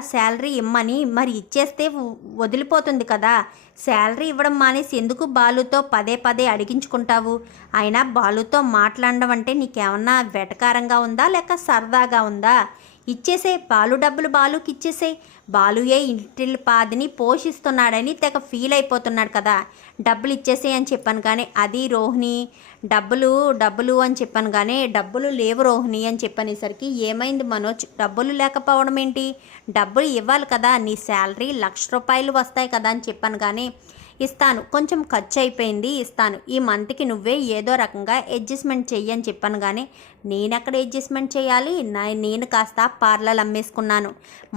Salary ఇమ్మని మరి ఇచ్చేస్తే వదిలిపోతుంది కదా. శాలరీ ఇవ్వడం మానేసి ఎందుకు బాలుతో పదే పదే అడిగించుకుంటావు? అయినా బాలుతో మాట్లాడడం అంటే నీకేమన్నా వెటకారంగా ఉందా? లేక సరదాగా ఉందా? ఇచ్చేసే బాలు డబ్బులు బాలుకి ఇచ్చేసే. బాలుయే ఇంటిల్ పాదిని పోషిస్తున్నాడని తెగ ఫీల్ అయిపోతున్నాడు కదా. డబ్బులు ఇచ్చేసే అని చెప్పాను కానీ అది రోహిణి. డబ్బులు డబ్బులు అని చెప్పాను కానీ డబ్బులు లేవు రోహిణి అని చెప్పనేసరికి ఏమైంది మనోజ్? డబ్బులు లేకపోవడం ఏంటి? డబ్బులు ఇవ్వాలి కదా నీ శాలరీ లక్ష రూపాయలు వస్తాయి కదా అని చెప్పాను కానీ ఇస్తాను. కొంచెం ఖర్చు అయిపోయింది ఇస్తాను. ఈ మంత్కి నువ్వే ఏదో రకంగా అడ్జస్ట్మెంట్ చెయ్యి అని చెప్పాను కానీ నేనెక్కడ అడ్జస్ట్మెంట్ చేయాలి నా నేను కాస్త పార్లర్ అమ్మేసుకున్నాను.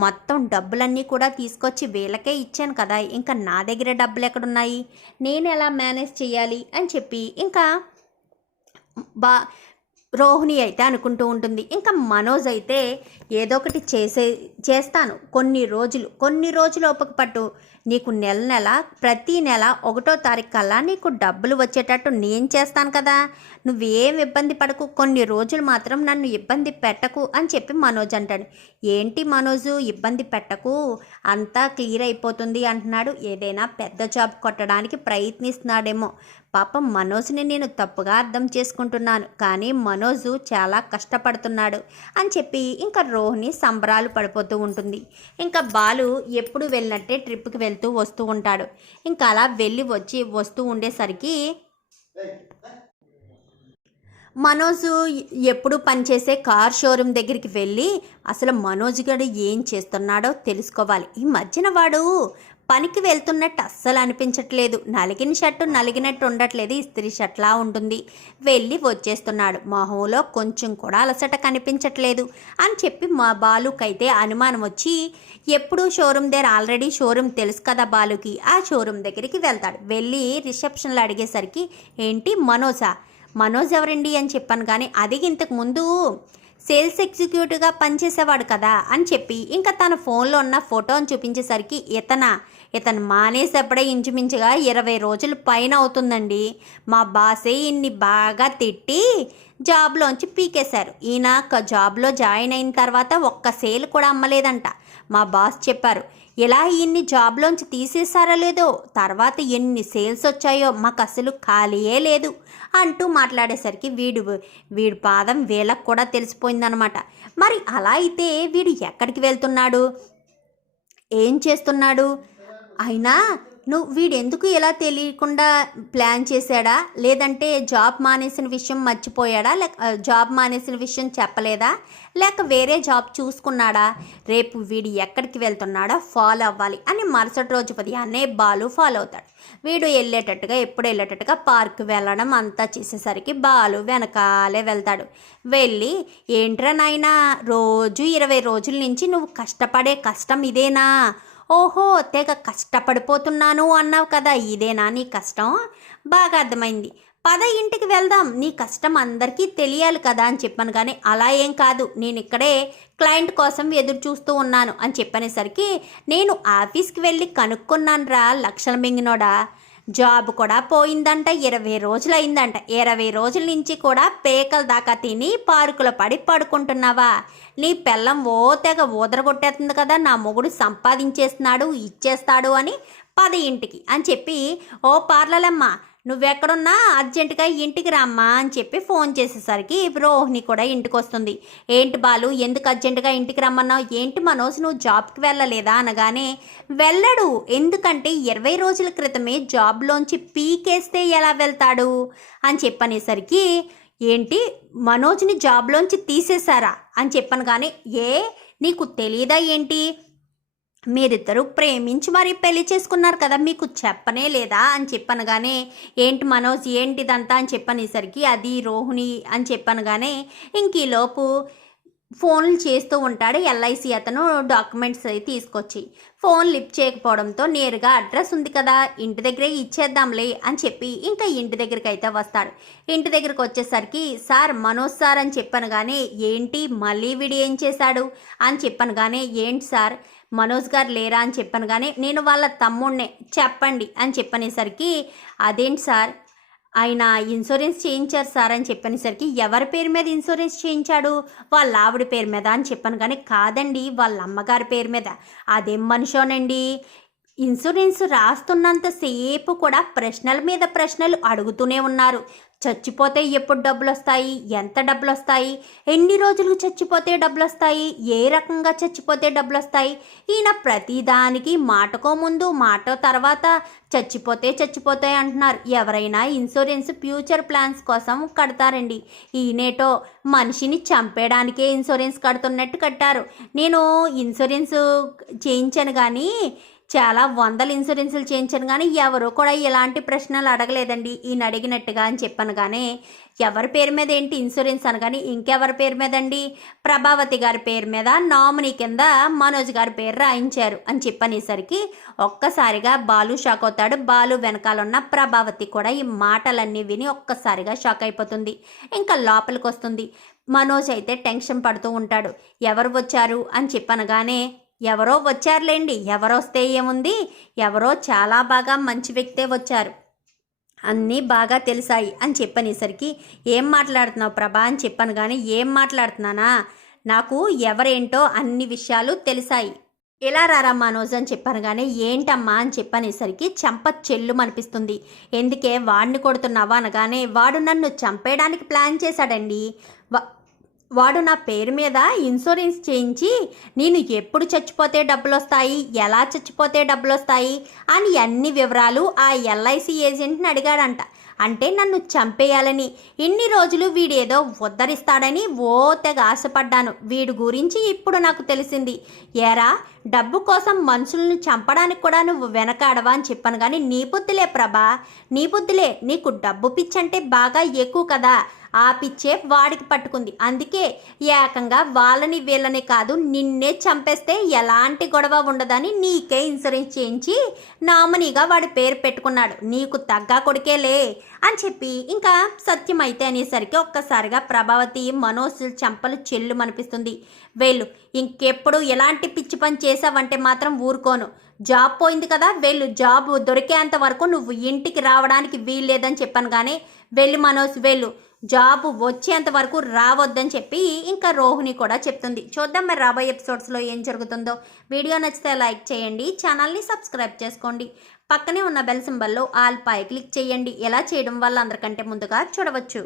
మొత్తం డబ్బులన్నీ కూడా తీసుకొచ్చి వీళ్ళకే ఇచ్చాను కదా ఇంకా నా దగ్గర డబ్బులు ఎక్కడున్నాయి? నేను ఎలా మేనేజ్ చేయాలి అని చెప్పి ఇంకా బా రోహిణి అయితే అనుకుంటూ ఉంటుంది. ఇంకా మనోజ్ అయితే ఏదో ఒకటి చేసే చేస్తాను. కొన్ని రోజులు కొన్ని రోజులు ఓపిక పట్టు. నీకు నెల నెల ప్రతి నెల ఒకటో తారీఖు కల్లా నీకు డబ్బులు వచ్చేటట్టు నేను చేస్తాను కదా. నువ్వేం ఇబ్బంది పడకు. కొన్ని రోజులు మాత్రం నన్ను ఇబ్బంది పెట్టకు అని చెప్పి మనోజ్ అంటాడు. ఏంటి మనోజు ఇబ్బంది పెట్టకు? అంతా క్లియర్ అయిపోతుంది అంటున్నాడు. ఏదైనా పెద్ద జాబ్ కొట్టడానికి ప్రయత్నిస్తున్నాడేమో. పాపం మనోజ్ని నేను తప్పుగా అర్థం చేసుకుంటున్నాను కానీ మనోజు చాలా కష్టపడుతున్నాడు అని చెప్పి ఇంకా రోహిణి సంబరాలు పడిపోతూ ఉంటుంది. ఇంకా బాలు ఎప్పుడు వెళ్ళినట్టే ట్రిప్కి వెళ్తూ వస్తూ ఉంటాడు. ఇంకా అలా వెళ్ళి వచ్చి వస్తూ ఉండేసరికి మనోజు ఎప్పుడు పనిచేసే కార్ షోరూమ్ దగ్గరికి వెళ్ళి అసలు మనోజ్ గడు ఏం చేస్తున్నాడో తెలుసుకోవాలి. ఈ మధ్యన వాడు పనికి వెళ్తున్నట్టు అస్సలు అనిపించట్లేదు. నలిగిన షర్టు నలిగినట్టు ఉండట్లేదు. ఇస్త్రీ షర్ట్లా ఉంటుంది. వెళ్ళి వచ్చేస్తున్నాడు. మొహంలో కొంచెం కూడా అలసట కనిపించట్లేదు అని చెప్పి మా బాలుకైతే అనుమానం వచ్చి ఎప్పుడు షోరూమ్ దగ్గర ఆల్రెడీ షోరూమ్ తెలుసు కదా బాలుకి. ఆ షోరూమ్ దగ్గరికి వెళ్తాడు. వెళ్ళి రిసెప్షన్లో అడిగేసరికి ఏంటి మనోజా? మనోజ్ ఎవరండి? అని చెప్పాను కానీ అది ఇంతకు ముందు సేల్స్ ఎగ్జిక్యూటివ్గా పనిచేసేవాడు కదా అని చెప్పి ఇంకా తన ఫోన్లో ఉన్న ఫోటోని చూపించేసరికి ఇతన? ఇతను మానేసేప్పుడే ఇంచుమించుగా ఇరవై రోజులు పైన అవుతుందండి. మా బాసే ఇన్ని బాగా తిట్టి జాబ్లోంచి పీకేశారు. ఈయన జాబ్లో జాయిన్ అయిన తర్వాత ఒక్క సేల్ కూడా అమ్మలేదంట. మా బాస్ చెప్పారు ఇలా ఈయన్ని జాబ్లోంచి తీసేసారో లేదో తర్వాత ఎన్ని సేల్స్ వచ్చాయో మాకు అసలు ఖాళీయే లేదు అంటూ మాట్లాడేసరికి వీడు వీడి పాదం వీళ్ళకు కూడా తెలిసిపోయిందనమాట. మరి అలా అయితే వీడు ఎక్కడికి వెళ్తున్నాడు? ఏం చేస్తున్నాడు? అయినా నువ్వు వీడెందుకు ఇలా తెలియకుండా ప్లాన్ చేశాడా? లేదంటే జాబ్ మానేసిన విషయం మర్చిపోయాడా? లేక జాబ్ మానేసిన విషయం చెప్పలేదా? లేక వేరే జాబ్ చూసుకున్నాడా? రేపు వీడు ఎక్కడికి వెళ్తున్నాడా ఫాలో అవ్వాలి అని మరుసటి రోజు ఉదయాన్నే బాలు ఫాలో అవుతాడు. వీడు వెళ్ళేటట్టుగా ఎప్పుడు వెళ్ళేటట్టుగా పార్క్ వెళ్ళడం అంతా చేసేసరికి బాలు వెనకాలే వెళ్తాడు. వెళ్ళి ఏంట్రా నాయనా రోజు ఇరవై రోజుల నుంచి నువ్వు కష్టపడే కష్టం ఇదేనా? ఓహో తెగ కష్టపడిపోతున్నాను అన్నావు కదా ఇదేనా నీ కష్టం? బాగా అర్థమైంది. పద ఇంటికి వెళ్దాం నీ కష్టం అందరికీ తెలియాలి కదా అని చెప్పాను కానీ అలా ఏం కాదు. నేను ఇక్కడే క్లయింట్ కోసం ఎదురు చూస్తూ ఉన్నాను అని చెప్పనేసరికి నేను ఆఫీస్కి వెళ్ళి కనుక్కున్నాను రా లక్షల మింగినోడా. జాబ్ కూడా పోయిందంట ఇరవై రోజులు అయిందంట ఇరవై రోజుల నుంచి కూడా పేకల దాకా తిని పార్కులో పడి పడుకుంటున్నావా? నీ పెళ్ళం ఓ తెగ ఊదరగొట్టేస్తుంది కదా నా మొగుడు సంపాదించేస్తున్నాడు ఇచ్చేస్తాడు అని పద ఇంటికి అని చెప్పి ఓ పార్లలమ్మ నువ్వెక్కడున్నా అర్జెంటుగా ఇంటికి రామ్మా అని చెప్పి ఫోన్ చేసేసరికి రోహిణి కూడా ఇంటికి వస్తుంది ఏంటి బాలు ఎందుకు అర్జెంటుగా ఇంటికి రమ్మన్నావు? ఏంటి మనోజ్ నువ్వు జాబ్కి వెళ్ళలేదా అనగానే వెళ్ళడు. ఎందుకంటే ఇరవై రోజుల క్రితమే జాబ్లోంచి పీకేస్తే ఎలా వెళ్తాడు? అని చెప్పనేసరికి ఏంటి మనోజ్ని జాబ్లోంచి తీసేశారా? అని చెప్పాను కానీ ఏ నీకు తెలియదా ఏంటి? మీరిద్దరూ ప్రేమించి మరి పెళ్ళి చేసుకున్నారు కదా మీకు చెప్పనే లేదా అని చెప్పనగానే ఏంటి మనోజ్ ఏంటిదంతా? అని చెప్పనేసరికి అది రోహిణి అని చెప్పనగానే ఇంక ఈలోపు ఫోన్లు చేస్తూ ఉంటాడు ఎల్ఐసి అతను డాక్యుమెంట్స్ అవి తీసుకొచ్చి. ఫోన్ లిఫ్ట్ చేయకపోవడంతో నేరుగా అడ్రస్ ఉంది కదా ఇంటి దగ్గరే ఇచ్చేద్దాంలే అని చెప్పి ఇంకా ఇంటి దగ్గరికి అయితే వస్తాడు. ఇంటి దగ్గరికి వచ్చేసరికి సార్ మనోజ్ సార్ అని చెప్పాను కానీ ఏంటి మళ్ళీ వీడు ఏం చేశాడు? అని చెప్పాను కానీ ఏంటి సార్ మనోజ్ గారు లేరా అని చెప్పాను కానీ నేను వాళ్ళ తమ్ముడినే చెప్పండి అని చెప్పనేసరికి అదేంటి సార్? ఆయన ఇన్సూరెన్స్ చేయించారు సార్ అని చెప్పనేసరికి ఎవరి పేరు మీద ఇన్సూరెన్స్ చేయించాడు? వాళ్ళ ఆవిడ పేరు మీద అని చెప్పాను కానీ కాదండి వాళ్ళ అమ్మగారి పేరు మీద. అదేం మనిషోనండి? ఇన్సూరెన్స్ రాస్తున్నంతసేపు కూడా ప్రశ్నల మీద ప్రశ్నలు అడుగుతూనే ఉన్నారు. చచ్చిపోతే ఎప్పుడు డబ్బులు వస్తాయి ఎంత డబ్బులు వస్తాయి ఎన్ని రోజులు చచ్చిపోతే డబ్బులు వస్తాయి ఏ రకంగా చచ్చిపోతే డబ్బులు వస్తాయి ఈయన ప్రతిదానికి మాటకో ముందు మాట తర్వాత చచ్చిపోతే చచ్చిపోతాయి అంటున్నారు. ఎవరైనా ఇన్సూరెన్స్ ఫ్యూచర్ ప్లాన్స్ కోసం కడతారండి. ఈయనేటో మనిషిని చంపేయడానికే ఇన్సూరెన్స్ కడుతున్నట్టు కట్టారు. నేను ఇన్సూరెన్స్ చేయించాను కానీ చాలా వందల ఇన్సూరెన్సులు చేయించాను కానీ ఎవరు కూడా ఇలాంటి ప్రశ్నలు అడగలేదండి. ఈయన అడిగినట్టుగా అని చెప్పాను కానీ ఎవరి పేరు మీద ఏంటి ఇన్సూరెన్స్ అనగాని ఇంకెవరి పేరు మీద అండి ప్రభావతి గారి పేరు మీద నామినీ కింద మనోజ్ గారి పేరు రాయించారు అని చెప్పనేసరికి ఒక్కసారిగా బాలు షాక్ అవుతాడు. బాలు వెనకాల ఉన్న ప్రభావతి కూడా ఈ మాటలన్నీ విని ఒక్కసారిగా షాక్ అయిపోతుంది. ఇంకా లోపలికి వస్తుంది మనోజ్ అయితే టెన్షన్ పడుతూ ఉంటాడు. ఎవరు వచ్చారు అని చెప్పనగానే ఎవరో వచ్చారులేండి ఎవరొస్తే ఏముంది ఎవరో చాలా బాగా మంచి వ్యక్తే వచ్చారు. అన్నీ బాగా తెలిసాయి అని చెప్పనేసరికి ఏం మాట్లాడుతున్నావు ప్రభా? అని చెప్పాను కానీ ఏం మాట్లాడుతున్నానా? నాకు ఎవరేంటో అన్ని విషయాలు తెలిసాయి. ఎలా రారా మనోజ్? అని చెప్పాను కానీ ఏంటమ్మా? అని చెప్పనేసరికి చంప చెల్లు అనిపిస్తుంది ఎందుకే వాడిని కొడుతున్నావా? అనగానే వాడు నన్ను చంపేయడానికి ప్లాన్ చేశాడండి. వాడు నా పేరు మీద ఇన్సూరెన్స్ చేయించి నేను ఎప్పుడు చచ్చిపోతే డబ్బులు వస్తాయి ఎలా చచ్చిపోతే డబ్బులు వస్తాయి అని అన్ని వివరాలు ఆ ఎల్ఐసి ఏజెంట్ని అడిగాడంట. అంటే నన్ను చంపేయాలని. ఇన్ని రోజులు వీడేదో ఉద్ధరిస్తాడని ఓ తెగ ఆశపడ్డాను. వీడి గురించి ఇప్పుడు నాకు తెలిసింది. ఏరా డబ్బు కోసం మనుషులను చంపడానికి కూడా నువ్వు వెనకాడవా అని చెప్పాను కానీ నీ బుద్ధిలే ప్రభా. నీ బుద్ధిలే. నీకు డబ్బు పిచ్చంటే బాగా ఎక్కువ కదా. ఆ పిచ్చే వాడికి పట్టుకుంది. అందుకే ఏకంగా వాళ్ళని వీళ్ళని కాదు నిన్నే చంపేస్తే ఎలాంటి గొడవ ఉండదని నీకే ఇన్సూరెన్స్ చేయించి నామినీగా వాడి పేరు పెట్టుకున్నాడు. నీకు తగ్గ కొడుకేలే అని చెప్పి ఇంకా సత్యం అయితే అనేసరికి ఒక్కసారిగా ప్రభావతి మనోజ్ చంపలు చెల్లు అనిపిస్తుంది వీళ్ళు ఇంకెప్పుడు ఎలాంటి పిచ్చి పని చేసావంటే మాత్రం ఊరుకోను. జాబ్ పోయింది కదా వెళ్ళు. జాబ్ దొరికేంత వరకు నువ్వు ఇంటికి రావడానికి వీల్లేదని చెప్పాను కానీ వెళ్ళు మనోజ్ వెళ్ళు. జాబ్ వచ్చేంత వరకు రావద్దని చెప్పి ఇంకా రోహిణి కూడా చెప్తుంది. చూద్దాం మరి రాబోయే ఎపిసోడ్స్లో ఏం జరుగుతుందో. వీడియో నచ్చితే లైక్ చేయండి ఛానల్ని సబ్స్క్రైబ్ చేసుకోండి. పక్కనే ఉన్న బెల్ సింబల్లో ఆల్ పై క్లిక్ చేయండి. ఎలా చేయడం వల్ల అందరికంటే ముందుగా చూడవచ్చు.